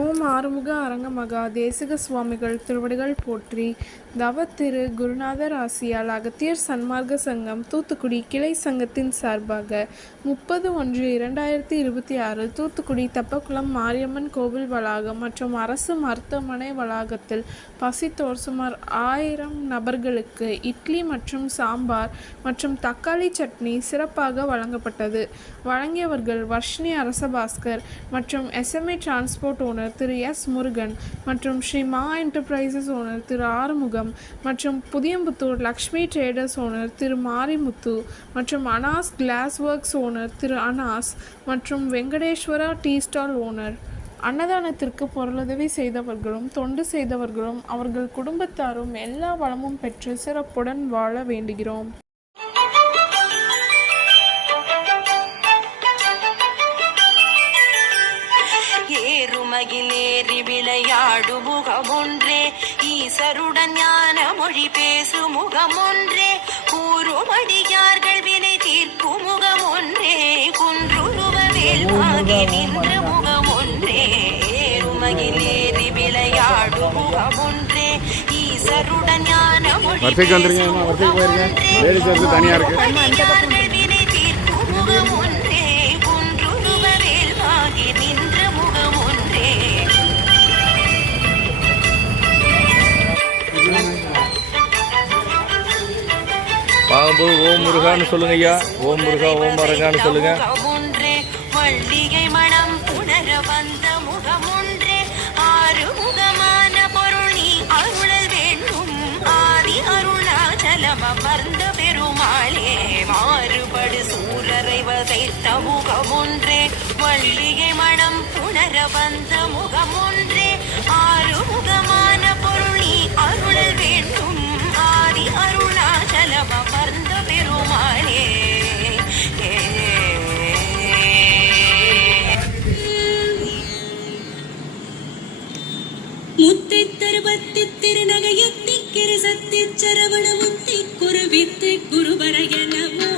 ஓம் ஆறுமுக அரங்கமகா தேசிக சுவாமிகள் திருவடிகள் போற்றி. தவத்திரு குருநாதர் ஆசியால் அகத்தியர் சன்மார்க்க சங்கம் தூத்துக்குடி கிளை சங்கத்தின் சார்பாக 30/1/2026 தூத்துக்குடி தெப்பக்குளம் மாரியம்மன் கோவில் வளாகம் மற்றும் அரசு மருத்துவமனை வளாகத்தில் பசித்தோர் சுமார் 1000 நபர்களுக்கு இட்லி மற்றும் சாம்பார் மற்றும் தக்காளி சட்னி சிறப்பாக வழங்கப்பட்டது. வழங்கியவர்கள் வர்ஷினி அரசபாஸ்கர் மற்றும் SMA டிரான்ஸ்போர்ட் ஓனர் திரு எஸ் முருகன் மற்றும் ஸ்ரீ மா என்டர்பிரைசஸ் ஓனர் திரு ஆறுமுகம் மற்றும் புதியம்புத்தூர் லக்ஷ்மி ட்ரேடர்ஸ் ஓனர் திரு மாரிமுத்து மற்றும் அனாஸ் கிளாஸ் ஒர்க்ஸ் ஓனர் திரு அனாஸ் மற்றும் வெங்கடேஸ்வரா டீ ஸ்டால் ஓனர். அன்னதானத்திற்கு பொருளுதவி செய்தவர்களும் தொண்டு செய்தவர்களும் அவர்கள் குடும்பத்தாரும் எல்லா வளமும் பெற்று சிறப்புடன் வாழ வேண்டுகிறோம். ஏறுமகிலேறி விளையாடு முகமொன்றே, ஈசருடன் ஞான மொழி பேசு முகமொன்றே, கூறுமடியார்கள் வினை தீர்க்கும் முகமொன்றே, குன்றுருவவேல் வாங்கி நின்ற முகமொன்றே. ஏறுமகிலேறி விளையாடு முகமொன்றே, ஈசருடன் ஞான மொழி பேசு முகமொன்றே, வினை தீர்க்கும் முகமொன்றே, குன்றுருவவேல் வாங்கி நின்ற முகமொன்றே. வாங்கும்போது ஓம் முருகான்னு சொல்லுங்க ஐயா. ஓம் முருகா ஓம் அரங்கான்னு சொல்லுங்க. வள்ளிகை மனம் புணர வந்த முகமொன்றே, ஆறு முகமான பொருள் நீ அருளல் வேண்டும், ஆதி அருணாச்சலம் அமர்ந்த பெருமாளே. மாறுபடு சூரரை வதைத்த முகமொன்றே, வள்ளிகை மனம் புணர வந்த முகமொன்றே, ஆறு முகமான பொருள் நீ அருளல் வேண்டும், ஆதி அருணாச்சலம் அமர்ந்த பெருமாளே. முத்தை தருபத்தி திருநகையத்தி கிரிசத்தி சரவண முத்தி குருவித்து குருவரையனமோ